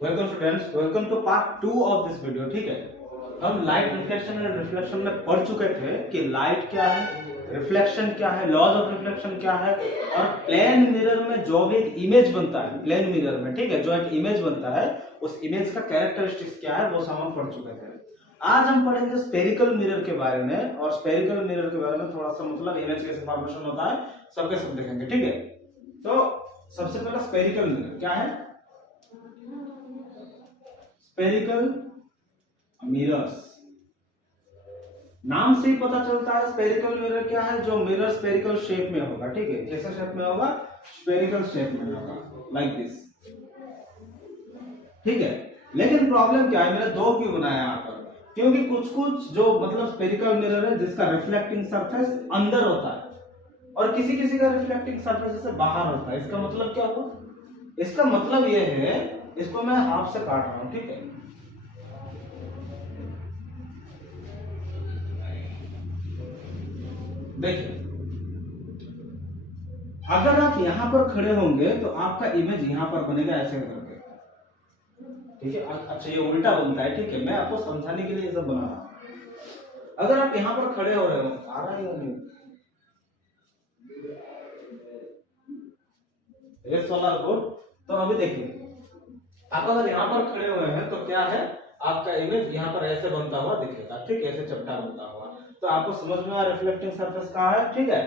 Welcome students, welcome to part 2 of this video. ठीक है, हम लाइट रिफ्लेक्शन एंड रिफ्लेक्शन में पढ़ चुके थे कि लाइट क्या है, रिफ्लेक्शन क्या है, लॉज ऑफ रिफ्लेक्शन क्या है, और प्लेन मिरर में जो भी एक इमेज बनता है, प्लेन मिरर में, ठीक है, जो एक इमेज बनता है उस इमेज का कैरेक्टरिस्टिक्स क्या है वो सब हम पढ़ चुके थे। आज हम पढ़ेंगे स्फेरिकल मिरर के बारे में, और स्फेरिकल मिरर के बारे में थोड़ा सा मतलब इमेज कैसे फॉर्मेशन होता है सबके सब देखेंगे। ठीक है, तो सबसे पहले स्फेरिकल मिरर क्या है। स्फेरिकल मिरर्स, नाम से ही पता चलता है स्फेरिकल मिरर क्या है, जो मिरर स्फेरिकल शेप में होगा। ठीक है, कैसे शेप में होगा, स्फेरिकल शेप में होगा, लाइक दिस। ठीक है, लेकिन प्रॉब्लम क्या है, मैंने दो क्यों बनाया यहाँ पर, क्योंकि कुछ कुछ जो मतलब स्फेरिकल मिरर है जिसका रिफ्लेक्टिंग सरफेस अंदर होता है और किसी किसी का रिफ्लेक्टिंग सरफेस जैसे बाहर होता है। इसका मतलब क्या हुआ, इसका मतलब ये है, इसको मैं हाफ से काट रहा हूं। ठीक है, देखिए, अगर आप यहां पर खड़े होंगे तो आपका इमेज यहां पर बनेगा ऐसे करके। ठीक है, अच्छा ये उल्टा बनता है। ठीक है, मैं आपको समझाने के लिए सब बना रहा हूं। अगर आप यहां पर खड़े हो रहे हो, आ रहा है या नहीं, रेस वाला कोड, तो अभी देखिए, आप अगर यहां पर खड़े हुए हैं तो क्या है, आपका इमेज यहां पर ऐसे बनता हुआ दिखेगा। ठीक है, ऐसे चपटा बनता हुआ, तो आपको समझ में आ रिफ्लेक्टिंग सरफेस कहां है। ठीक है,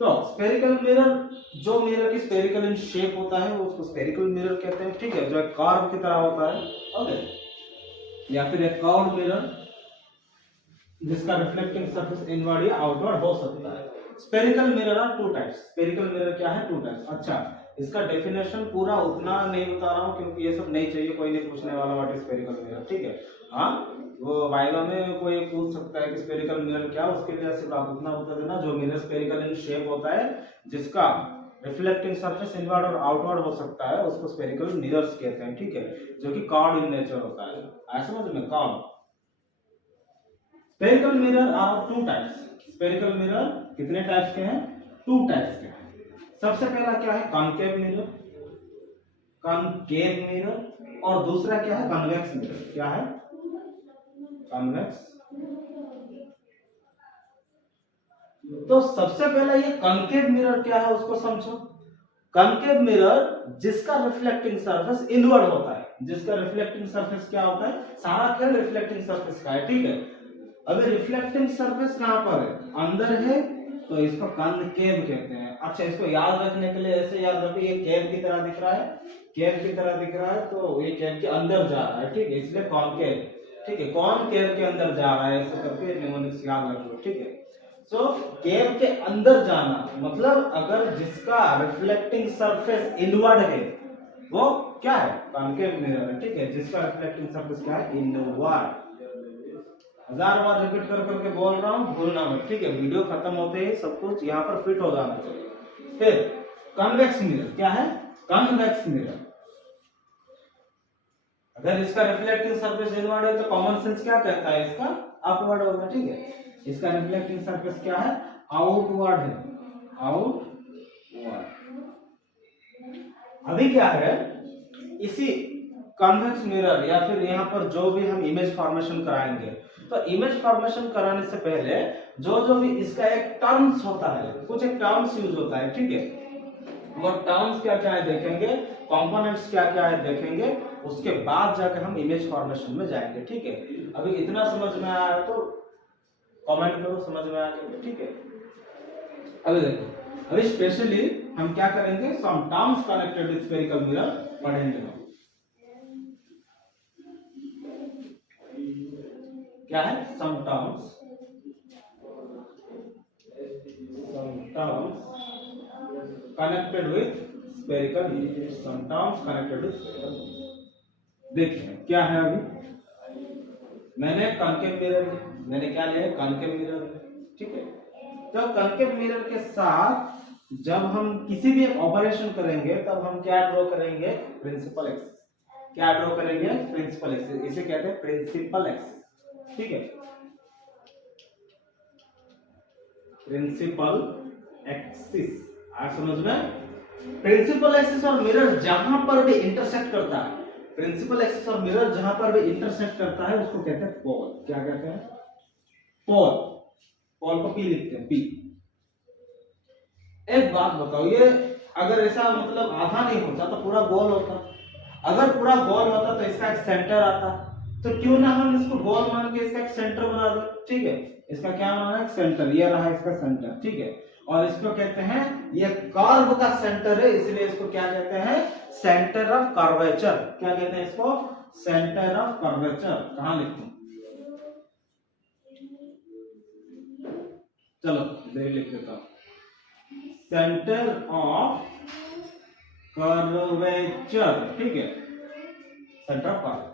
तो स्फेरिकल मिरर, जो मिरर की स्फेरिकल इन शेप होता है वो उसको स्फेरिकल मिरर कहते हैं। ठीक है, जो एक कर्व की तरह होता है, ओके, या फिर एक कर्व मिरर जिसका रिफ्लेक्टिंग सरफेस इनवर्ड या आउटवर्ड हो सकता है। Spherical mirror are two types. Spherical mirror क्या है, टू टाइप्स। अच्छा, इसका डेफिनेशन पूरा उतना नहीं बता रहा हूँ क्योंकि ये सब नहीं चाहिए, कोई नहीं पूछने वाला व्हाट इज स्फेरिकल मिरर। ठीक है, हाँ, वो वाइवा में कोई पूछ सकता है कि स्फेरिकल मिरर क्या, उसके लिए सिर्फ आप उतना बता देना, जो मिरर स्फेरिकल इन शेप होता है जिसका रिफ्लेक्टिंग सरफेस इनवर्ड और आउटवर्ड हो सकता है उसको स्फेरिकल मिरर्स कहते हैं। ठीक है, जो कि कर्व्ड इन नेचर होता है। ऐसा समझ में, curve. Spherical mirror are two types. Spherical mirror कितने टाइप्स के हैं, टू टाइप्स के हैं। सबसे पहला क्या है, कॉनकेव मिरर, कॉनकेव मिरर, और दूसरा क्या है, कन्वेक्स मिरर। क्या है, कन्वेक्स। तो सबसे पहला ये कॉनकेव मिरर क्या है उसको समझो। कॉनकेव मिरर जिसका रिफ्लेक्टिंग सरफेस इनवर्ड होता है, जिसका रिफ्लेक्टिंग सरफेस क्या होता है, सारा खेल रिफ्लेक्टिंग सरफेस का है। ठीक है, अभी रिफ्लेक्टिंग सरफेस कहां पर है, अंदर है, तो इसको कॉनकेव कहते हैं। अच्छा, इसको याद रखने के लिए ऐसे याद रखिए, ये केव की तरह दिख रहा है, केव की तरह दिख रहा है, तो ये केव के अंदर जा रहा है। ठीक है, इसलिए कॉनकेव। ठीक है, कौन केव के अंदर जा रहा है, ऐसे करके निमोनिक्स याद रख लो। ठीक है, सो केव के अंदर जाना मतलब अगर जिसका रिफ्लेक्टिंग सरफेस इनवर्ड है वो क्या है, कॉनकेव मिरर है। ठीक है, जिसका रिफ्लेक्टिंग सरफेस क्या है, इनवर्ड। हजार बार रिपीट कर करके बोल रहा हूँ, भूलना मत। ठीक है, वीडियो खत्म होते ही सब कुछ यहाँ पर फिट हो जाना चाहिए। फिर कन्वेक्स मिरर क्या है, कन्वेक्स मिरर, अगर इसका रिफ्लेक्टिंग सरफेस इनवर्ड है तो कॉमन सेंस क्या कहता है, इसका अपवर्ड होगा। ठीक है, इसका रिफ्लेक्टिंग सरफेस क्या है, आउटवर्ड है, आउटवर्ड। अभी क्या है, इसी कॉन्वेक्स मिरर या फिर यहाँ पर जो भी हम इमेज फॉर्मेशन कराएंगे, तो इमेज फॉर्मेशन कराने से पहले जो जो भी इसका एक टर्म्स होता है, कुछ एक टर्म्स यूज होता है। ठीक है, वो टर्म्स क्या क्या है देखेंगे, कंपोनेंट्स क्या क्या है देखेंगे, उसके बाद जाकर हम इमेज फॉर्मेशन में जाएंगे। ठीक है, अभी इतना समझ में आया तो कमेंट करो, समझ में आ गया। ठीक है, अभी देखो, अभी स्पेशली हम क्या करेंगे, some terms connected with spherical mirror पढ़ेंगे हम। क्या है, some terms connected with spherical mirror, some terms connected with spherical mirror. देखिए क्या है, अभी मैंने कॉनकेव मिरर, मैंने क्या लिया, कॉनकेव मिरर। ठीक है, तो कॉनकेव मिरर के साथ जब हम किसी भी ऑपरेशन करेंगे तब हम क्या ड्रॉ करेंगे, प्रिंसिपल एक्सिस। क्या ड्रॉ करेंगे, प्रिंसिपल एक्सिस, इसे कहते हैं प्रिंसिपल एक्सिस। ठीक है, प्रिंसिपल एक्सिस, आज समझ में। प्रिंसिपल एक्सिस और मिरर जहां पर भी इंटरसेक्ट करता है, प्रिंसिपल एक्सिस और मिरर जहां पर भी इंटरसेक्ट करता है उसको कहते हैं पोल। क्या कहते हैं? पोल। पोल को पी लिखते हैं, पी। एक बात बताओ, ये अगर ऐसा मतलब आधा नहीं होता तो पूरा गोल होता, अगर पूरा गोल होता तो इसका एक सेंटर आता, तो क्यों ना हम इसको गोल मान के इसका एक सेंटर बना दें। ठीक है, इसका क्या माना है? सेंटर। ये रहा इसका सेंटर। ठीक है, और इसको कहते हैं, ये कर्व का सेंटर है, इसलिए इसको क्या कहते हैं? Centre of curvature. क्या कहते हैं इसको? Centre of curvature. कहां लिखूं? चलो इधर लिख देता हूं, सेंटर ऑफ कर्वेचर। ठीक है, सेंटर ऑफ कर्वेचर,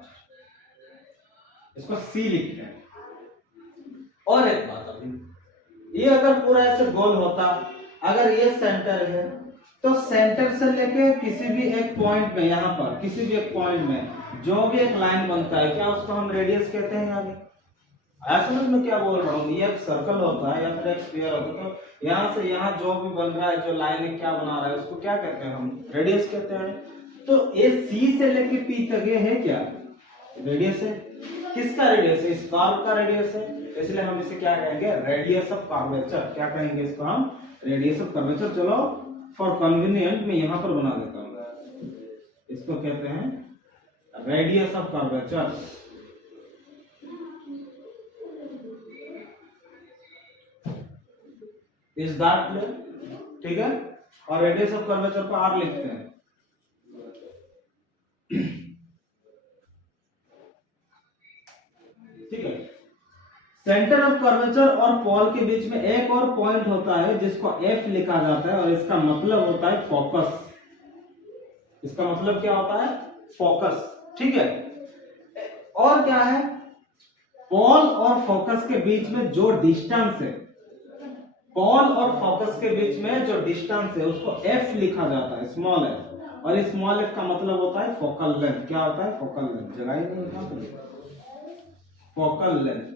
इसको सी लिखते हैं। और एक बात, अभी ये अगर पूरा ऐसे गोल होता, अगर ये सेंटर है तो सेंटर से लेके किसी भी एक पॉइंट में, यहां पर किसी भी एक पॉइंट में जो भी एक लाइन बनता है, क्या उसको हम रेडियस कहते हैं? आगे समझ में क्या बोल रहा हूँ? ये एक सर्कल होता है या फिर एक स्फीयर होता है, तो यहाँ से यहाँ जो भी बन रहा है, जो लाइन क्या बना रहा है, उसको क्या कहते हैं? हम रेडियस कहते हैं। तो ये सी से लेके पी तक ये है क्या? रेडियस है। किसका रेडियस है? इस कर्व का रेडियस है, इसलिए हम इसे क्या कहेंगे? Radius of curvature. क्या कहेंगे इसको हम? Radius of curvature. चलो फॉर कन्वीनियंट मैं यहां पर बना देता हूं, इसको कहते हैं रेडियस ऑफ कर्वेचर। इस दैट प्लेन। ठीक है, और रेडियस ऑफ कर्वेचर को आर लिखते हैं। ठीक है, सेंटर ऑफ कर्वेचर और पोल के बीच में एक और पॉइंट होता है जिसको एफ लिखा जाता है, और इसका मतलब होता है फोकस। इसका मतलब क्या होता है? फोकस। ठीक है, और क्या है? पोल और फोकस के बीच में जो डिस्टेंस है, पोल और फोकस के बीच में जो डिस्टेंस है उसको एफ लिखा जाता है, स्मॉल एफ। और इस स्मॉल एफ का मतलब होता है फोकल लेंथ। क्या होता है? Focal length. जगह ही नहीं लिखा तो फोकल लेंथ।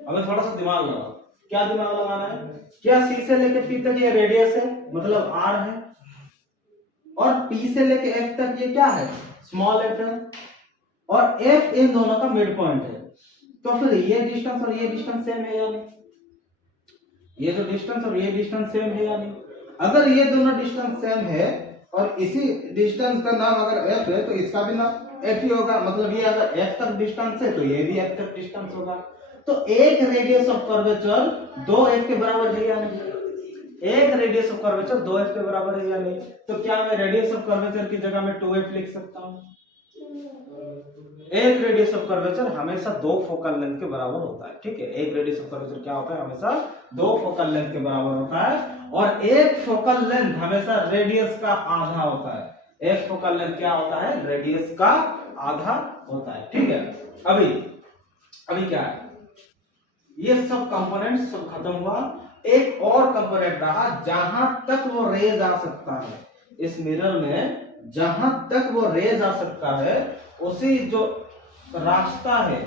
हमें थोड़ा सा दिमाग लगाओ। क्या दिमाग लगाना है? क्या सी से लेके पी तक ये रेडियस है, मतलब आर है, और पी से लेके एफ तक ये क्या है? स्मॉल एफ है, और एफ इन दोनों का मिड पॉइंट है। तो फिर ये डिस्टेंस और ये डिस्टेंस सेम है या नहीं? ये जो डिस्टेंस और ये डिस्टेंस सेम है या नहीं? अगर ये दोनों डिस्टेंस सेम है और इसी डिस्टेंस का नाम अगर एफ है तो इसका भी नाम एफ ही होगा, मतलब ये अगर एफ तक डिस्टेंस है तो ये भी एफ तक डिस्टेंस होगा। तो एक रेडियस ऑफ कर्वेचर 2f के बराबर है या नहीं? एक रेडियस ऑफ कर्वेचर 2f के बराबर है या नहीं? तो क्या मैं रेडियस ऑफ कर्वेचर की जगह में 2f लिख सकता हूं? एक रेडियस ऑफ कर्वेचर हमेशा दो फोकल लेंथ के बराबर होता है। ठीक है, एक रेडियस ऑफ कर्वेचर क्या होता है? हमेशा दो फोकल लेंथ के बराबर होता है, और एक फोकल लेंथ हमेशा रेडियस का आधा होता है। एक फोकल लेंथ क्या होता है? रेडियस का आधा होता है। ठीक है, अभी अभी क्या है? ये सब कंपोनेंट सब खत्म हुआ, एक और कंपोनेंट रहा जहां तक वो रेज आ सकता है इस मिरर में, जहां तक वो रेज आ सकता है उसी जो रास्ता है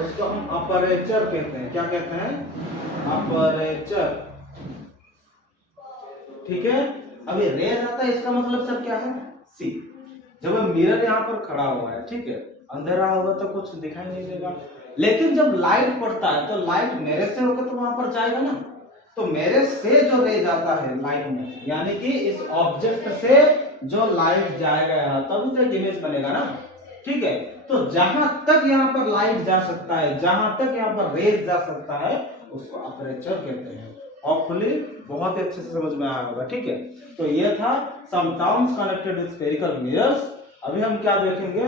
उसको हम अपर्चर कहते हैं। क्या कहते हैं? अपर्चर। ठीक है, अभी रेज आता है, इसका मतलब सर क्या है? सी। जब मिरर यहाँ पर खड़ा हुआ है, ठीक है, अंधेरा होगा तो कुछ दिखाई नहीं देगा, लेकिन जब लाइट पड़ता है तो लाइट मेरे से होकर तो वहां पर जाएगा ना, तो मेरे से जो रेज आता है लाइट में, यानी कि इस ऑब्जेक्ट से जो लाइट जाएगा यहाँ, तभी तो इमेज बनेगा ना। ठीक है, तो जहां तक यहाँ पर लाइट जा सकता है, जहां तक यहाँ पर रेज जा सकता है उसको अपर्चर कहते हैं। होपफुली बहुत ही अच्छे से समझ में आया होगा। ठीक है, तो ये था some terms connected with spherical mirrors. अभी हम क्या देखेंगे?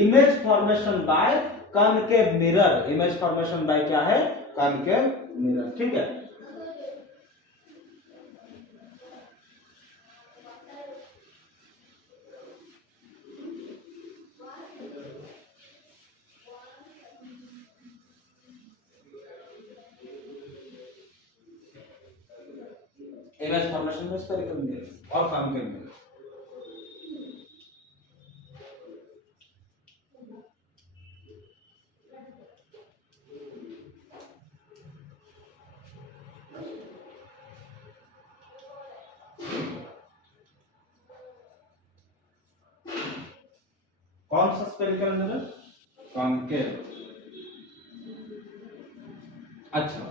Image formation by concave mirror. Image formation by क्या है? Concave mirror. ठीक है, इमेज फॉर्मेशन में स्फेरिकल मिरर और कॉनकेव मिरर। कौन सा स्फेरिकल मिरर? कॉन्केव। अच्छा,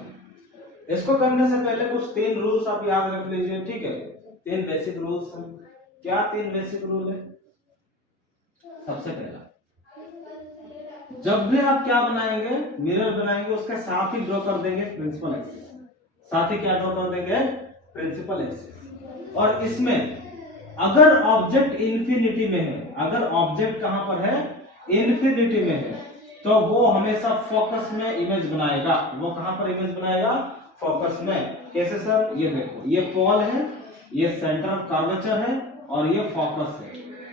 इसको करने से पहले कुछ 3 रूल्स आप याद रख लीजिए, ठीक है? 3 बेसिक रूल्स हैं। क्या 3 बेसिक रूल है? सबसे पहला, जब भी आप क्या बनाएंगे, मिरर बनाएंगे, उसके साथ ही ड्रॉ कर देंगे प्रिंसिपल एक्सिस। साथ ही क्या ड्रॉ कर देंगे? Principal axis. और इसमें अगर ऑब्जेक्ट इंफिनिटी में है, अगर ऑब्जेक्ट कहां पर है? इंफिनिटी में है, तो वो हमेशा फोकस में इमेज बनाएगा। वो कहां पर इमेज बनाएगा? फोकस में। कैसे सर? ये देखो, ये पोल है, ये सेंटर ऑफ कर्वेचर है, और ये फोकस है।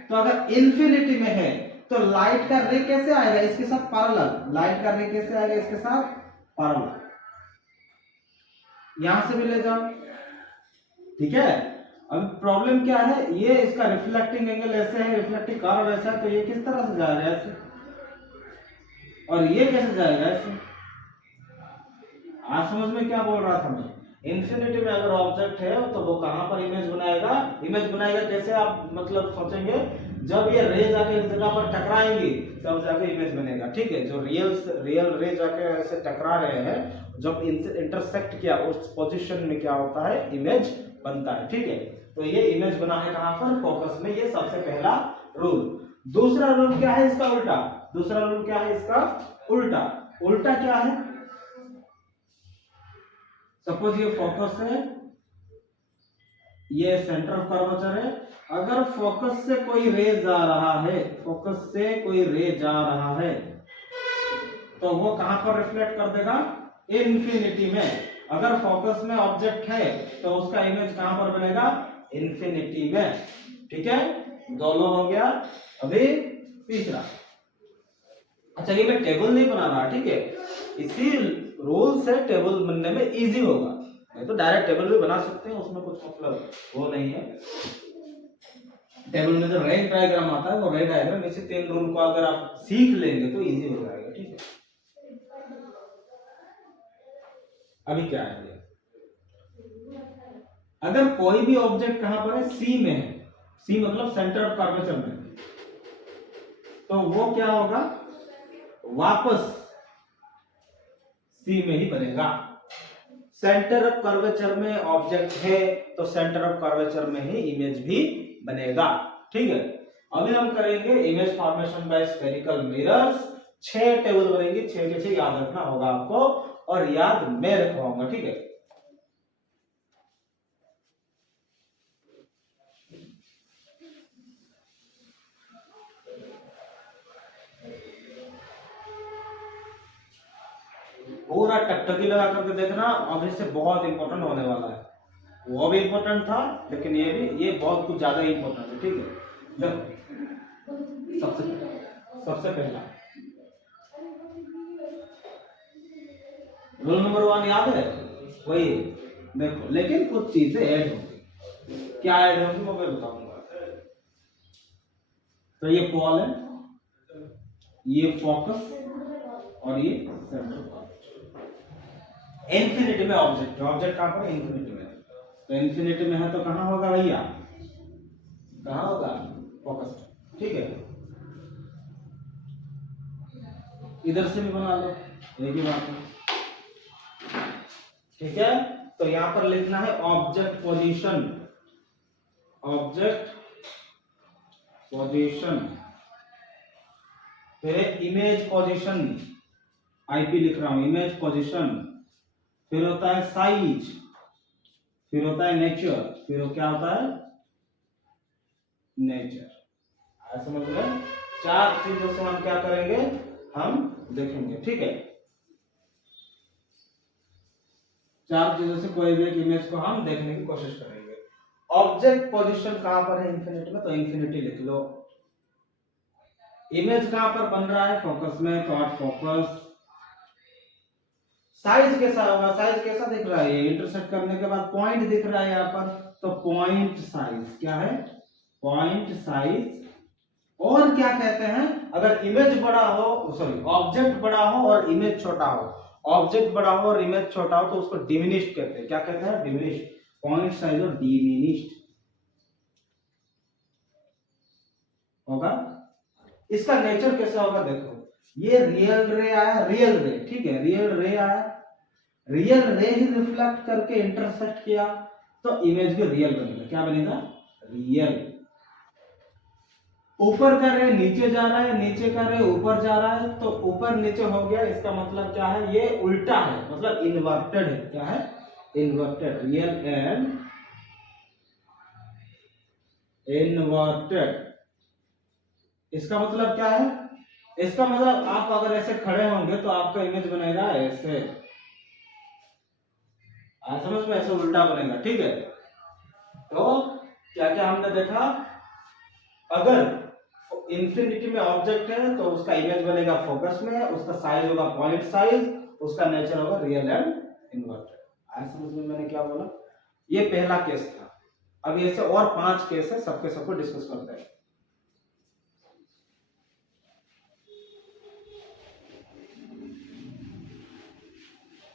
तो अगर इंफिनिटी में है तो लाइट का रे कैसे आएगा? इसके साथ पैरेलल। लाइट का रे कैसे आएगा? इसके साथ पैरेलल। यहां से भी ले जाओ, ठीक है? अब प्रॉब्लम क्या है? ये इसका रिफ्लेक्टिंग एंगल ऐसे है, रिफ्लेक्टिंग कर्व ऐसा है, तो ये किस तरह से जाएगा? ऐसे। और ये कैसे जाएगा? ऐसे। आज समझ में क्या बोल रहा था मैं? इंफिनिटी में अगर ऑब्जेक्ट है तो वो कहां पर इमेज बनाएगा? इमेज बनाएगा कैसे? आप मतलब सोचेंगे, जब ये रे जाके इस जगह पर टकराएंगी तब जाके इमेज बनेगा, ठीक है? जो रियल रे जाके ऐसे टकरा रहे हैं, जब इनसे इंटरसेक्ट किया उस पोजीशन में क्या होता है? इमेज बनता है, ठीक है? तो ये इमेज बना है कहां पर? फोकस में। ये सबसे पहला रूल। दूसरा रूल क्या है? इसका उल्टा। दूसरा रूल क्या है? इसका उल्टा। उल्टा क्या है? सपोज ये फोकस है, ये सेंटर ऑफ कर्वेचर है। अगर फोकस से कोई रे जा रहा है, फोकस से कोई रे जा रहा है, तो वो कहां पर रिफ्लेक्ट कर देगा? इन्फिनिटी में। अगर फोकस में ऑब्जेक्ट है तो उसका इमेज कहां पर बनेगा? इन्फिनिटी में, ठीक है? दोनों हो गया। अभी तीसरा। अच्छा, ये मैं टेबल नहीं बना रहा, ठीक है? इसी रूल से टेबल बनने में इजी होगा। नहीं तो डायरेक्ट टेबल भी बना सकते हैं, उसमें कुछ मतलब वो नहीं है। टेबल में जो रेड डायग्राम आता है, वो रेड डायग्राम, इसी 3 रूल को अगर आप सीख लेंगे तो इजी हो जाएगा, ठीक है? अभी क्या है? अगर कोई भी ऑब्जेक्ट कहां पर है? सी में है। सी मतलब सेंटर ऑफ कर्वेचर में, तो वो क्या होगा? वापस सी में ही बनेगा। सेंटर ऑफ कर्वेचर में ऑब्जेक्ट है तो सेंटर ऑफ कर्वेचर में ही इमेज भी बनेगा, ठीक है? अभी हम करेंगे image formation bye spherical mirrors. 6 table बनेंगे, 6 के 6 याद रखना होगा आपको, और याद मैं रखवाऊंगा, ठीक है? पूरा टकटकी लगा करके देखना, अभी से बहुत इंपॉर्टेंट होने वाला है। वो भी इंपॉर्टेंट था, लेकिन ये बहुत कुछ ज्यादा इंपॉर्टेंट है, ठीक है? सबसे पहला रोल नंबर 1 याद है? वही देखो, लेकिन कुछ चीजें ऐड होंगी। क्या ऐड होंगी वो मैं बताऊंगा। तो ये पॉल है, ये फोकस, और ये सेंटर। इन्फिनिटी में ऑब्जेक्ट है। ऑब्जेक्ट कहां पर है? इन्फिनिटी में। तो इन्फिनिटी में है तो कहां होगा भैया? कहां होगा? फोकस में, ठीक है? इधर से भी बना लो, एक ही बात है, ठीक है? तो यहां पर लिखना है ऑब्जेक्ट पोजीशन। ऑब्जेक्ट पोजीशन, फिर इमेज पोजीशन, आईपी लिख रहा हूं, इमेज पोजीशन। फिर होता है साइज, फिर होता है नेचर, फिर क्या होता है? नेचर। आज समझ गए? 4 चीजों से हम क्या करेंगे? हम देखेंगे, ठीक है? 4 चीजों से कोई भी एक इमेज को हम देखने की कोशिश करेंगे। ऑब्जेक्ट पोजीशन कहां पर है? इंफिनिटी में, तो इंफिनिटी लिख लो। इमेज कहां पर बन रहा है? फोकस में, तो आप फोकस। साइज कैसा होगा? साइज कैसा दिख रहा है? इंटरसेक्ट करने के बाद पॉइंट दिख रहा है यहाँ पर, तो पॉइंट साइज क्या है? Point size. और क्या कहते हैं? अगर इमेज बड़ा हो, सॉरी, ऑब्जेक्ट बड़ा हो और इमेज छोटा हो, ऑब्जेक्ट बड़ा हो और इमेज छोटा हो, तो उसको डिमिनिश्ड कहते हैं। क्या कहते हैं? डिमिनिश्ड। पॉइंट साइज और डिमिनिश्ड होगा। इसका नेचर कैसा होगा देखो, ये रियल रे आया, रियल रे, ठीक है, रियल रे आया, रियल रे ही रिफ्लेक्ट करके इंटरसेक्ट किया तो इमेज भी रियल बनेगा। क्या बनेगा? रियल। ऊपर का रे नीचे जा रहा है, नीचे का रे ऊपर जा रहा है, तो ऊपर नीचे हो गया, इसका मतलब क्या है? ये उल्टा है, मतलब इन्वर्टेड है। क्या है? Inverted, real and inverted. इसका मतलब क्या है? इसका मतलब आप अगर ऐसे खड़े होंगे तो आपका इमेज बनेगा ऐसे, समझ में, ऐसे उल्टा बनेगा, ठीक है। तो क्या क्या हमने देखा? अगर इंफिनिटी में ऑब्जेक्ट है तो उसका इमेज बनेगा फोकस में, उसका साइज होगा पॉइंट साइज, उसका नेचर होगा रियल एंड इन्वर्टेड। आज समझ में मैंने क्या बोला? ये पहला केस था। अब ऐसे और 5 केस है, सबके सबको डिस्कस करते हैं।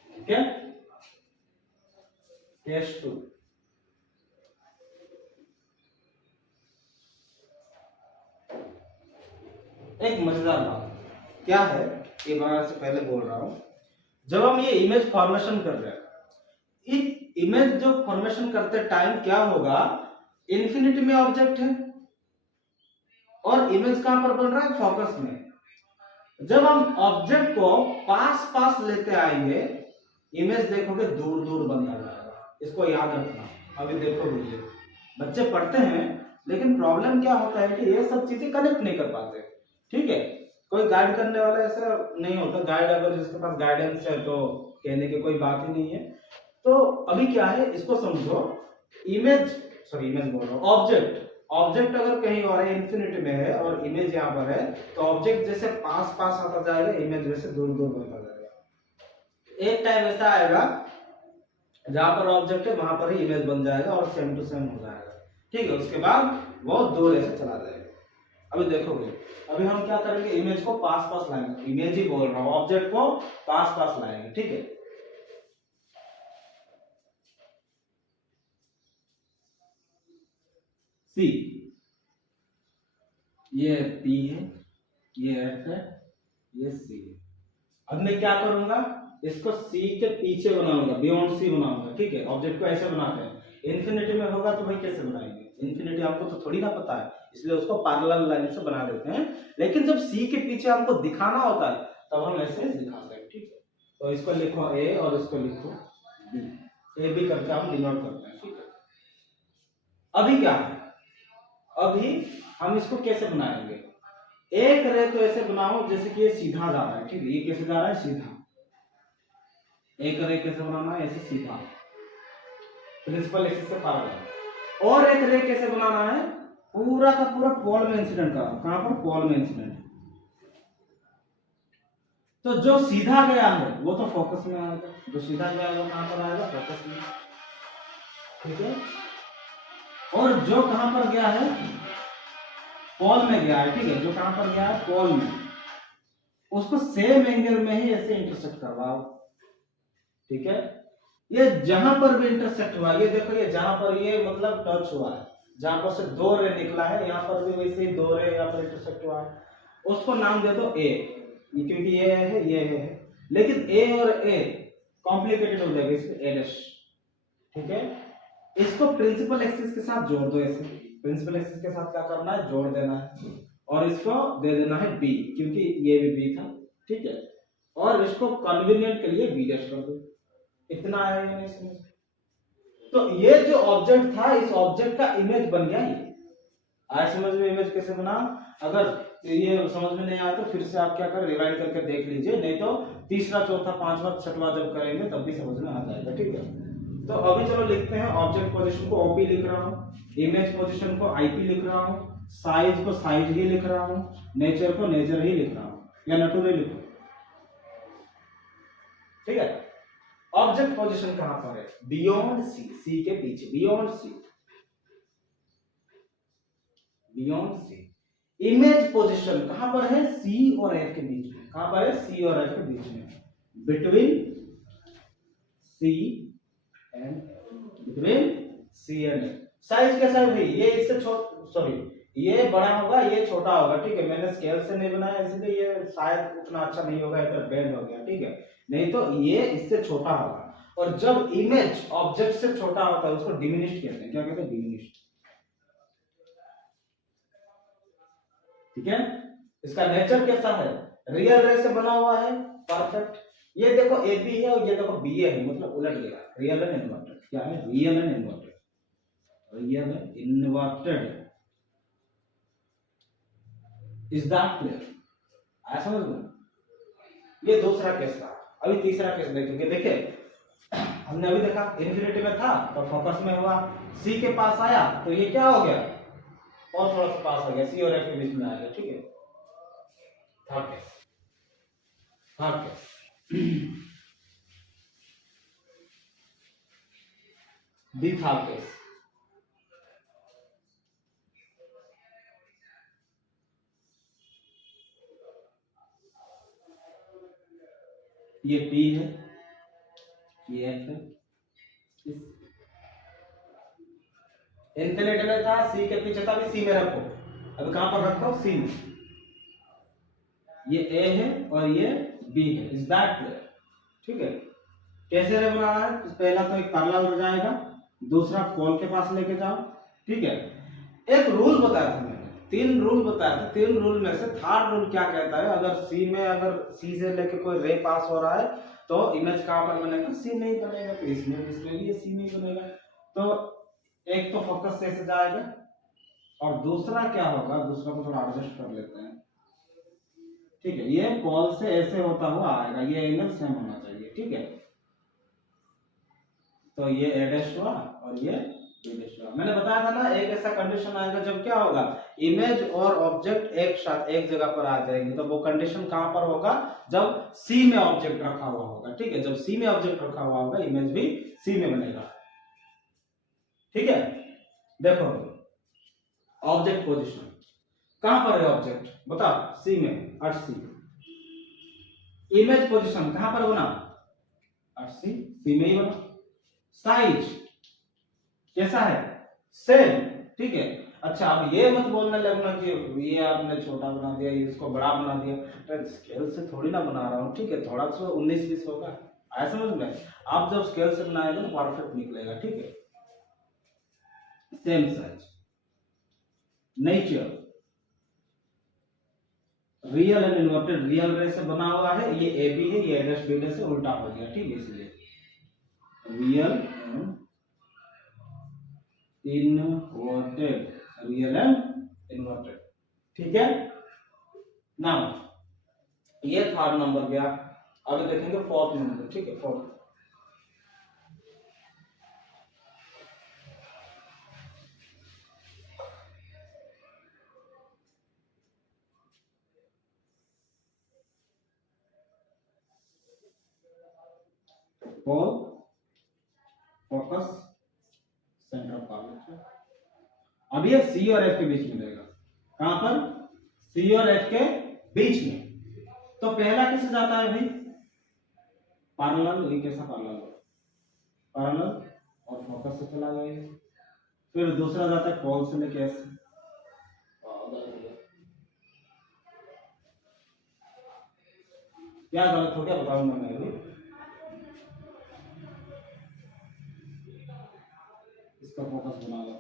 ठीक है, केस 2। एक मजेदार बात क्या है, ये बनाने से पहले बोल रहा हूं, जब हम ये इमेज फॉर्मेशन कर रहे हैं, इमेज जो फॉर्मेशन करते टाइम क्या होगा, इंफिनिटी में ऑब्जेक्ट है और इमेज कहां पर बन रहा है? फोकस में। जब हम ऑब्जेक्ट को पास पास लेते आएंगे, इमेज देखोगे दूर दूर बनता जाएगा, इसको याद रखना। अभी देखो वीडियो, बच्चे पढ़ते हैं लेकिन प्रॉब्लम क्या होता है कि ये सब चीजें कनेक्ट नहीं कर पाते, ठीक है। कोई गाइड करने वाला ऐसा नहीं होता, गाइड अगर जिसके पास गाइडेंस है तो कहने की कोई बात ही नहीं है। तो अभी क्या है, इसको समझो, इमेज, सॉरी इमेज बोल रहा हूँ, ऑब्जेक्ट, ऑब्जेक्ट अगर कहीं और है, इंफिनिटी में है और इमेज यहाँ पर है, तो ऑब्जेक्ट जैसे पास पास आता जाएगा, इमेज वैसे दूर दूर बनता जाएगा। एक टाइम ऐसा आएगा जहां पर ऑब्जेक्ट है वहां पर ही इमेज बन जाएगा और सेम टू सेम हो जाएगा, ठीक है। उसके बाद बहुत दूर ऐसे चला जाएगा। अभी देखोगे, अभी हम क्या करेंगे, इमेज को पास पास लाएंगे, इमेज ही बोल रहा हूँ, ऑब्जेक्ट को पास पास लाएंगे, ठीक है। सी, ये पी है, ये एफ है, ये सी है। अब मैं क्या करूंगा, इसको सी के पीछे बनाऊंगा, बियॉन्ड सी बनाऊंगा, ठीक है। ऑब्जेक्ट को ऐसे बनाते हैं, इन्फिनिटी में होगा तो भाई कैसे बनाएंगे, इन्फिनिटी हमको तो थोड़ी ना पता है, इसलिए उसको पैरेलल लाइन से बना देते हैं। लेकिन जब सी के पीछे हमको दिखाना होता है तब हम ऐसे दिखाते हैं, ठीक है। तो इसको लिखो ए और इसको लिखो बी, ए बी करके हम डिनोट करते हैं, ठीक है। अभी क्या है, अभी हम इसको कैसे बनाएंगे, एक रे तो ऐसे बनाओ जैसे कि ये सीधा जा रहा है, ठीक है, ये कैसे जा रहा है? सीधा। एक रे कैसे बनाना है? ऐसे सीधा, प्रिंसिपल एक्सिस से पैरेलल। और एक रे कैसे बनाना है? पूरा का पूरा पॉल में इंसिडेंट का, कहां पर? पॉल में इंसिडेंट। तो जो सीधा गया है वो तो फोकस में आएगा, जो सीधा गया है वो कहां पर आएगा? फोकस में, ठीक है। और जो कहां पर गया है? पॉल में गया है, ठीक है, जो कहां पर गया है? पॉल में, उसको सेम एंगल में ही ऐसे इंटरसेक्ट करवाओ, ठीक है। ये जहां पर भी इंटरसेक्ट हुआ, ये देखो, ये जहां पर ये मतलब टच हुआ है, जहां पर से दो रे निकला है, यहाँ पर भी वैसे ही दो रे यहाँ पर इंटरसेक्ट हुआ है, उसको नाम दे दो ए, क्योंकि ये है, ये है। लेकिन ए और ए कॉम्प्लिकेटेड हो जाएगा, इसलिए ए डैश, ठीक है। इसको प्रिंसिपल एक्सिस के साथ जोड़ दो, ऐसे प्रिंसिपल एक्सिस के साथ क्या करना है? जोड़ देना है, और इसको दे देना है बी, क्योंकि ये भी बी था, ठीक है। और इसको कन्वीनियंट के लिए बी डैश कर दो। इतना आया या नहीं समझ? तो ये जो ऑब्जेक्ट था, इस ऑब्जेक्ट का इमेज बन गया ये। आया समझ में इमेज कैसे बना? अगर ये समझ में नहीं आया तो फिर से आप क्या करें, रिवाइंड करके देख लीजिए, नहीं तो तीसरा चौथा पांचवा छठवां जब करेंगे तब भी समझ में आ जाएगा, ठीक है। तो अभी चलो लिखते हैं, ऑब्जेक्ट पोजीशन को ओपी लिख रहा हूँ, इमेज पोजीशन को आईपी लिख रहा हूँ, साइज को साइज ही लिख रहा हूँ, नेचर को नेचर ही लिख रहा हूँ, या नेचुरल लिखो, ठीक है। ऑब्जेक्ट पोजीशन कहां पर है? बियॉन्ड सी, सी के पीछे, beyond C, beyond C. Image position कहां पर है? सी और एफ के बीच में। कहां पर है? सी और एफ के बीच में, between C and, between C and F. Size कैसा है भाई? ये इससे छोटा, सॉरी, ये बड़ा होगा ये छोटा होगा, ठीक है। मैंने स्केल से नहीं बनाया इसलिए ये शायद उतना अच्छा नहीं होगा, इधर बेंड हो गया, ठीक है। नहीं तो ये इससे छोटा होगा। और जब इमेज ऑब्जेक्ट से छोटा होता है उसको डिमिनिश्ड कहते हैं। क्या कहते हैं? डिमिनिश्ड, ठीक है। इसका नेचर कैसा है? रियल रे से बना हुआ है, परफेक्ट। ये देखो ए बी है और ये देखो बी ए है, मतलब उलट गया, रियल एंड इन्वर्टेड। क्या है? Real and inverted, real and inverted. Is that clear? आया समझ में? ये दूसरा केस था। अभी तीसरा केस देखेंगे। देखिए हमने अभी देखा इन्फिनिटी में था तो फोकस में हुआ, सी के पास आया तो ये क्या हो गया, और थोड़ा सा पास हो गया, सी और एफ के बीच में आ गया, ठीक है। थर्ड केस, थर्ड केस, दी थर्ड केस। ये पी है, ये एफ है, इन्फिनिटी में था, सी के पीछे था, अभी सी में रखो। अभी कहां पर रखो? सी में। ये ए है और ये बी है। Is that clear? ठीक है। कैसे रे बनाना है? पहला तो एक पैरेलल हो जाएगा, दूसरा पोल के पास लेके जाओ, ठीक है। एक रूल बताया था मैंने, तीन रूल बताया था। तीन रूल में से थर्ड रूल क्या कहता है? अगर सी में, अगर सी से लेके कोई रे पास हो रहा है तो इमेज कहां पर बनेगा? सी में ही बनेगा। तो इसमें भी सी में ही बनेगा। तो एक तो फोकस से ऐसे जाएगा, और दूसरा क्या होगा, दूसरा को थोड़ा एडजस्ट कर लेते हैं, ठीक है। ये पोल से ऐसे होता हुआ आएगा, ये एंगल सेम होना चाहिए, ठीक है। तो ये ए डैश हुआ और ये बी डैश हुआ। मैंने बताया था ना, एक ऐसा कंडीशन आएगा जब क्या होगा, इमेज और ऑब्जेक्ट एक साथ एक जगह पर आ जाएंगे। तो वो कंडीशन कहां पर होगा? जब सी में ऑब्जेक्ट रखा हुआ होगा, ठीक है। जब सी में ऑब्जेक्ट रखा हुआ होगा, इमेज भी सी में बनेगा, ठीक है। देखो ऑब्जेक्ट पोजीशन कहां पर है? ऑब्जेक्ट बता, सी में, अर्थ सी। इमेज पोजीशन कहां पर बना? अर्थ सी, सी में ही बना। साइज कैसा है? सेम, ठीक है। अच्छा अब ये मत बोलने लगना कि ये आपने छोटा बना दिया, ये इसको बड़ा बना दिया। अरे स्केल से थोड़ी ना बना रहा हूँ, ठीक है। थोड़ा सा 19-20 होगा, आया समझ में? आप जब स्केल से बनाएंगे तो परफेक्ट निकलेगा, ठीक है। Same size, nature, real and inverted. Real रे से बना हुआ है, ये ए बी है, ये डैश बी डैश से उल्टा हो गया, ठीक है। इसलिए real and inverted, real and inverted, ठीक है। नाउ ये थर्ड नंबर गया। अब देखेंगे फोर्थ नंबर, ठीक है। Fourth, pole, focus, centre of curvature. अब ये सी और एफ के बीच में रहेगा। कहां पर? सी और एफ के बीच में। तो पहला किसे जाता है भाई? पैरेलल। ये कैसा पैरेलल है? पैरेलल और फोकस से चला गया ये। फिर दूसरा जाता है पोल से लेके ऐसे। क्या गलत हो गया बताऊंगा मैं अभी। इसका फोकस बना लो,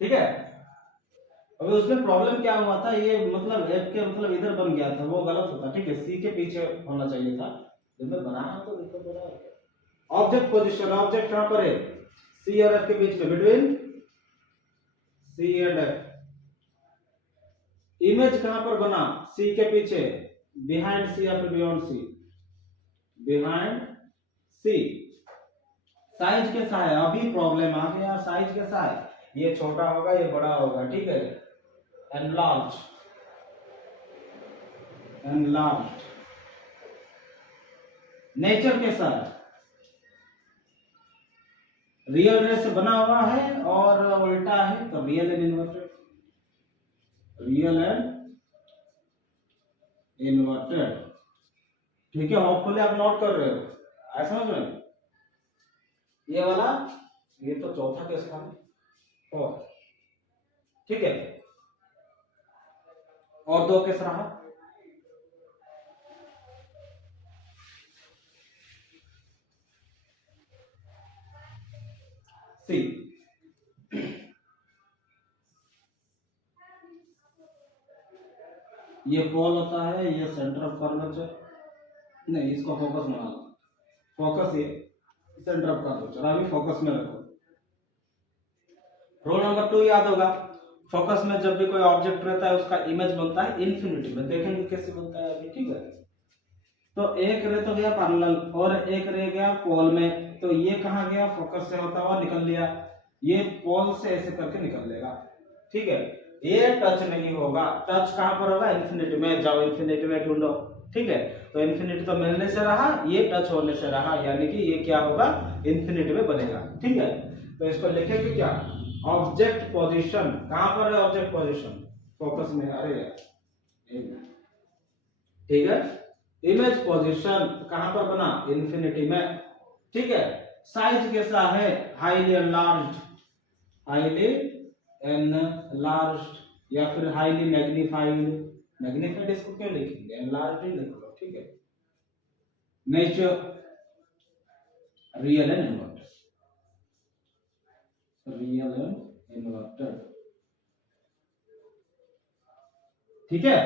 ठीक है। अभी उसमें प्रॉब्लम क्या हुआ था, ये मतलब एफ के मतलब इधर बन गया था, वो गलत होता, ठीक है। सी के पीछे होना चाहिए था। जब मैं बनाया तो दिक्कत हो रहा है। ऑब्जेक्ट पोजीशन, ऑब्जेक्ट कहां पर है? सी और एफ के बीच में, between C and F. Image कहां पर बना? सी के पीछे, बिहाइंड सी या फिर बियॉन्ड सी? बिहाइंड सी। साइज कैसा है? अभी प्रॉब्लम आ गया, साइज कैसा है? ये छोटा होगा, ये बड़ा होगा, ठीक है। Enlarge, enlarge. नेचर कैसा है? रियल रे से बना हुआ है और उल्टा है, तो real and inverted, real and inverted, ठीक है। होपफुली आप नोट कर रहे हो। आया समझ में? ये वाला, ये तो चौथा केस था, और ठीक है, और दो केस रहा। सी, ये पोल होता है, ये सेंटर ऑफ कर्वेचर, नहीं इसको फोकस बना लो, फोकस ये सेंटर ऑफ कर्वेचर, अभी फोकस में रखो। रूल नंबर 2 याद होगा, फोकस में जब भी कोई ऑब्जेक्ट रहता है उसका इमेज बनता है इन्फिनिटी में, देखेंगे कैसे बनता है अभी, ठीक है। तो एक रे तो गया पैरेलल और एक रे गया पोल में, तो ये कहाँ गया, फोकस से होता हुआ निकल लिया, ये पोल से ऐसे करके निकल लेगा, ठीक है। ये टच नहीं होगा, टच कहाँ पर होगा, इन्फिनिटी में, जाओ इन्फिनिटी में ढूंढो, ठीक है। तो इन्फिनिटी तो मिलने से रहा, ये टच होने से रहा, यानी कि ये क्या होगा, इन्फिनिटी में बनेगा, ठीक है। तो इसको लिखेंगे क्या, ऑब्जेक्ट पोजीशन, कहां पर है ऑब्जेक्ट पोजीशन, फोकस में, अरे यार, ठीक है। इमेज पोजीशन कहां पर बना, इन्फिनिटी में, ठीक है। साइज कैसा है, हाईली एनलार्ज्ड, हाईली एनलार्ज्ड या फिर हाईली मैग्नीफाइड, मैग्नीफाइड इसको क्यों लिखेंगे, एनलार्ज्ड ही लिख लो, ठीक है। Nature, real and inverted, real and inverted, ठीक है।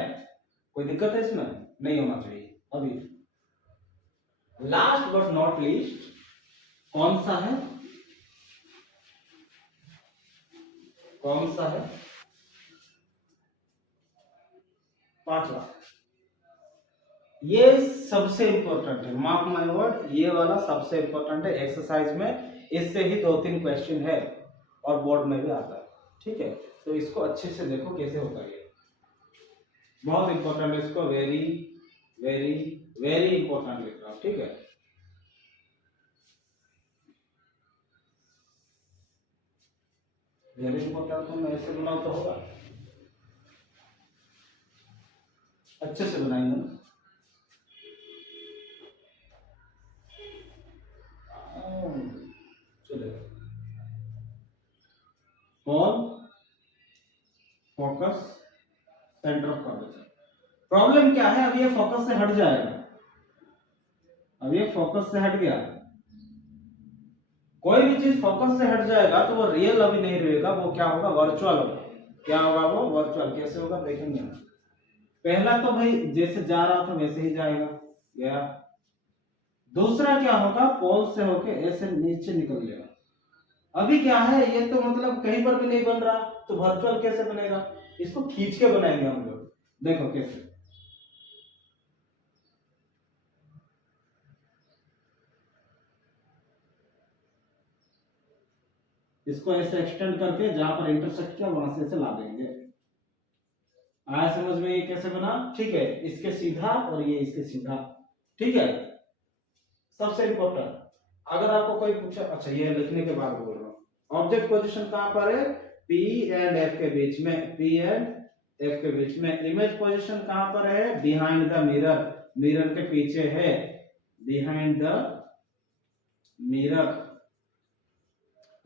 कोई दिक्कत है इसमें, नहीं होना चाहिए। अभी लास्ट बट नॉट लीस्ट कौन सा है, कौन सा है, पांचवा, ये सबसे इंपॉर्टेंट है, मार्क माय वर्ड, ये वाला सबसे इंपॉर्टेंट है एक्सरसाइज में, इससे ही 2-3 क्वेश्चन है और बोर्ड में भी आता है, ठीक है। तो इसको अच्छे से देखो कैसे होता है, ये बहुत इंपॉर्टेंट है, इसको वेरी वेरी वेरी इंपॉर्टेंट लिख रहा हूं, ठीक है। वेरी इंपॉर्टेंट, तो मैं ऐसे बनाऊं तो होगा, अच्छे से बनाएंगे ना, चलो call, focus, centre of curvature. Problem क्या है, अब ये फोकस से हट जाएगा, अब ये फोकस से हट गया, कोई भी चीज फोकस से हट जाएगा तो वो रियल अभी नहीं रहेगा, वो क्या होगा, वर्चुअल होगा, क्या होगा वो, वर्चुअल, कैसे होगा देखेंगे। पहला तो भाई जैसे जा रहा था वैसे ही जाएगा, गया। दूसरा क्या होगा, पोल से होके ऐसे नीचे निकल गया, अभी क्या है, ये तो मतलब कहीं पर भी नहीं बन रहा, तो वर्चुअल कैसे बनेगा, इसको खींच के बनाएंगे हम लोग, देखो कैसे, इसको ऐसे एक्सटेंड करके जहां पर इंटरसेक्ट किया वहां से ऐसे ला देंगे, आया समझ में, ये कैसे बना, ठीक है। इसके सीधा और ये इसके सीधा, ठीक है। सबसे इंपॉर्टेंट, अगर आपको कोई पूछे, अच्छा ये लिखने के बाद बोल रहा हूँ, ऑब्जेक्ट पोजीशन कहां पर है, P एंड F के बीच में, P एंड F के बीच में। इमेज पोजीशन कहां पर है, बिहाइंड द मिरर, मिरर के पीछे है, behind the mirror.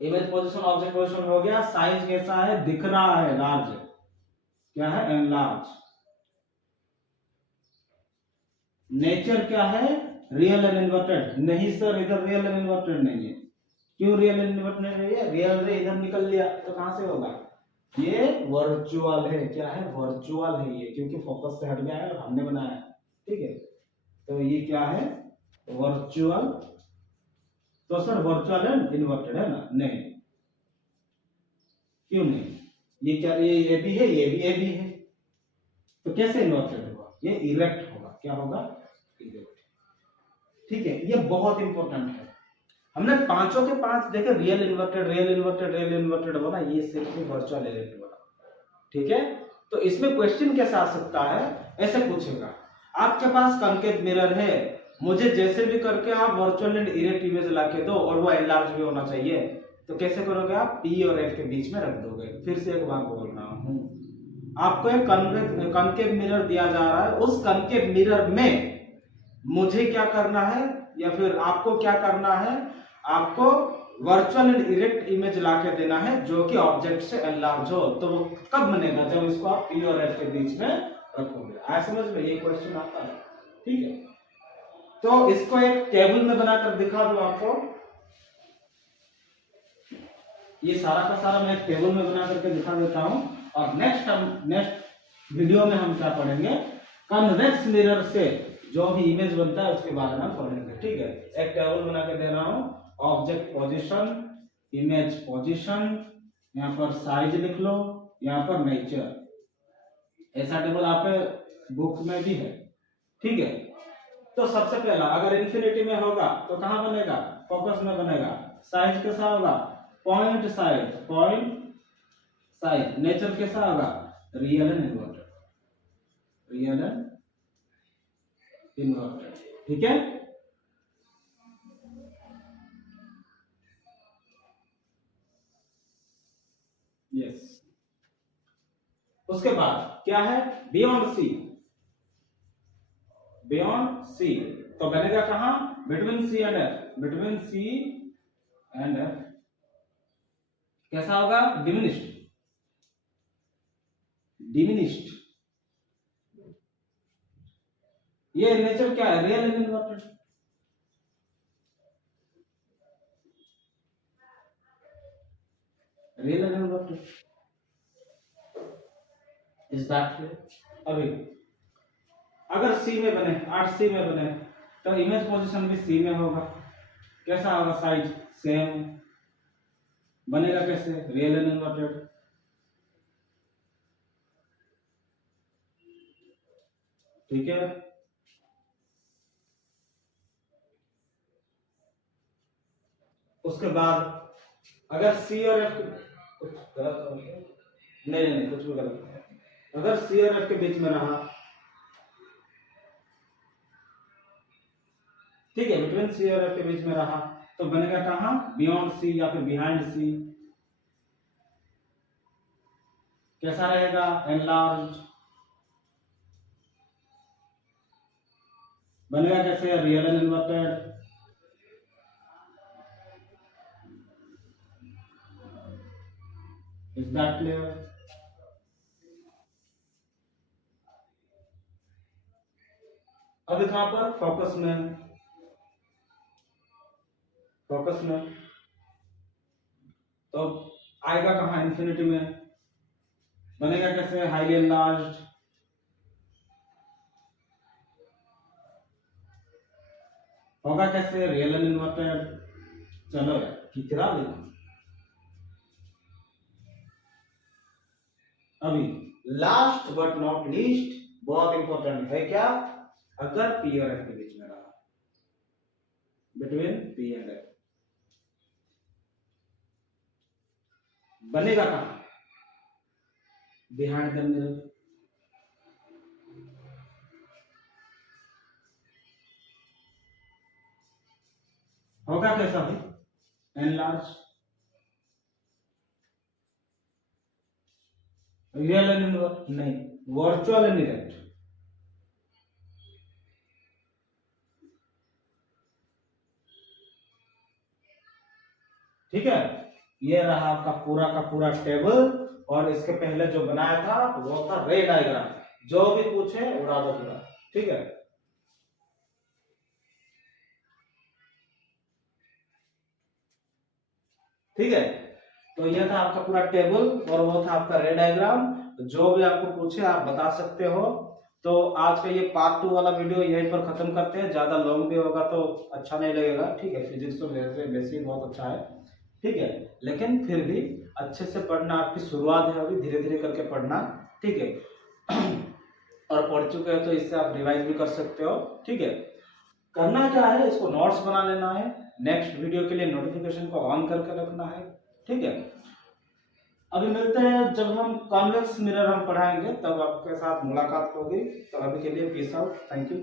Image position object position हो गया। साइज कैसा है, दिख रहा है, लार्ज, क्या है, एनलार्ज। नेचर क्या है, रियल एंड इन्वर्टेड, नहीं सर इधर रियल एंड इन्वर्टेड नहीं है, क्यों रियल एंड इन्वर्टेड नहीं है, रियल रे इधर निकल लिया तो कहां से होगा, ये वर्चुअल है, क्या है, वर्चुअल है ये, क्योंकि फोकस से हट गया है और हमने बनाया है, ठीक है। तो ये क्या है, वर्चुअल, तो सर वर्चुअल एंड इन्वर्टेड है ना, नहीं, क्यों नहीं, ये क्या, ये भी है, ये भी है, तो कैसे इन्वर्टेड होगा, ये इरेक्ट होगा, क्या होगा, इरेक्ट, ठीक है। ये बहुत इंपॉर्टेंट है, हमने पांचों के पांच देखे, real inverted, real inverted, real inverted बोला, ये सिर्फ वर्चुअल इरेक्ट बोला, ठीक है। तो इसमें क्वेश्चन कैसा आ सकता है, ऐसे पूछेगा, आपके पास कॉन्केव मिरर है, मुझे जैसे भी करके आप वर्चुअल एंड इरेक्ट इमेज लाके दो और वो एनलार्ज भी होना चाहिए, तो कैसे करोगे आप, P और F के बीच में रख दोगे। फिर से एक बार बोल रहा हूं, आपको एक कॉन्केव मिरर दिया जा रहा है, उस कॉन्केव मिरर में मुझे क्या करना है, या फिर आपको क्या करना है, आपको वर्चुअल एंड इरेक्ट इमेज ला के देना है जो कि ऑब्जेक्ट से एनलार्ज हो। तो वो कब बनेगा, जब इसको आप पी और एफ के बीच में रखोगे। आया समझ में, ये क्वेश्चन आता है, ठीक है। तो इसको एक टेबल में बनाकर दिखा दूं आपको, ये सारा का सारा मैं एक टेबल में बना करके दिखा देता हूं। और नेक्स्ट वीडियो में हम क्या पढ़ेंगे, कन्वेक्स मिरर से जो भी इमेज बनता है उसके बारे में हम पढ़ेंगे, ठीक है। एक टेबल बना के दे रहा हूं, ऑब्जेक्ट पोजीशन, इमेज पोजीशन, यहाँ पर साइज लिख लो, यहाँ पर नेचर। ऐसा टेबल आपके बुक में भी है, ठीक है। तो सबसे पहला अगर इन्फिनिटी में होगा तो कहां बनेगा, फोकस में बनेगा। साइज कैसा होगा, point size, point size. Nature कैसा होगा, real and inverted, real and inverted, ठीक है। यस, उसके बाद क्या है, बियॉन्ड सी, बियॉन्ड सी तो बनेगा कहां, between C and F, between C and F. कैसा होगा, डिमिनिश्ड, डिमिनिश्ड। ये नेचर क्या है, real and inverted. Real and inverted, is that clear. अभी अगर सी में बने, 8 सी में बने, तो इमेज पोजीशन भी सी में होगा। कैसा होगा, साइज सेम, बनेगा कैसे, रियल एंड इन्वर्टेड, ठीक है। उसके बाद अगर सी और एफ, कुछ गलत हो गया, नहीं कुछ भी गलत नहीं। अगर सी और एफ के बीच में रहा, ठीक है, बिटवीन सी और एफ के बीच में रहा, तो बनेगा कहां, बियॉन्ड सी या फिर बिहाइंड सी। कैसा रहेगा, एनलार्ज, बनेगा कैसे, real and inverted. Is that clear. अब कहां पर, फोकस में, फोकस में तो आएगा कहां, इंफिनिटी में, बनेगा कैसे, हाईली एनलार्ज्ड, होगा कैसे, रियल एंड इन्वर्टेड। चलो यार कितना लिखा। अभी लास्ट बट नॉट लीस्ट, बहुत इंपॉर्टेंट है क्या, अगर पी और एफ के बीच में रहा, बिटवीन पी एंड एफ, बनेगा कहां, बिहाइंड द मिरर। होगा कैसा भाई, एनलार्ज, रियल एंड इन्वर्ट नहीं, वर्चुअल एंड इरेक्ट, ठीक है। ये रहा आपका पूरा का पूरा टेबल। और इसके पहले जो बनाया था वो था रे डायग्राम, जो भी पूछे उड़ा दो पूरा, ठीक है। ठीक है, तो यह था आपका पूरा टेबल और वो था आपका रे डायग्राम। जो भी आपको पूछे आप बता सकते हो। तो आज का ये पार्ट 2 वाला वीडियो यहीं पर खत्म करते हैं, ज्यादा लॉन्ग भी होगा तो अच्छा नहीं लगेगा, ठीक है। फिजिक्स तो वैसे ही बहुत अच्छा है, ठीक है, लेकिन फिर भी अच्छे से पढ़ना, आपकी शुरुआत है अभी, धीरे धीरे करके पढ़ना, ठीक है। और पढ़ चुके हो तो इससे आप रिवाइज भी कर सकते हो, ठीक है। करना क्या है, इसको नोट्स बना लेना है, नेक्स्ट वीडियो के लिए नोटिफिकेशन को ऑन करके रखना है, ठीक है। अभी मिलते हैं जब हम कॉन्वेक्स मिरर हम पढ़ाएंगे, तब आपके साथ मुलाकात होगी। तो अभी के लिए पीस आउट, थैंक यू।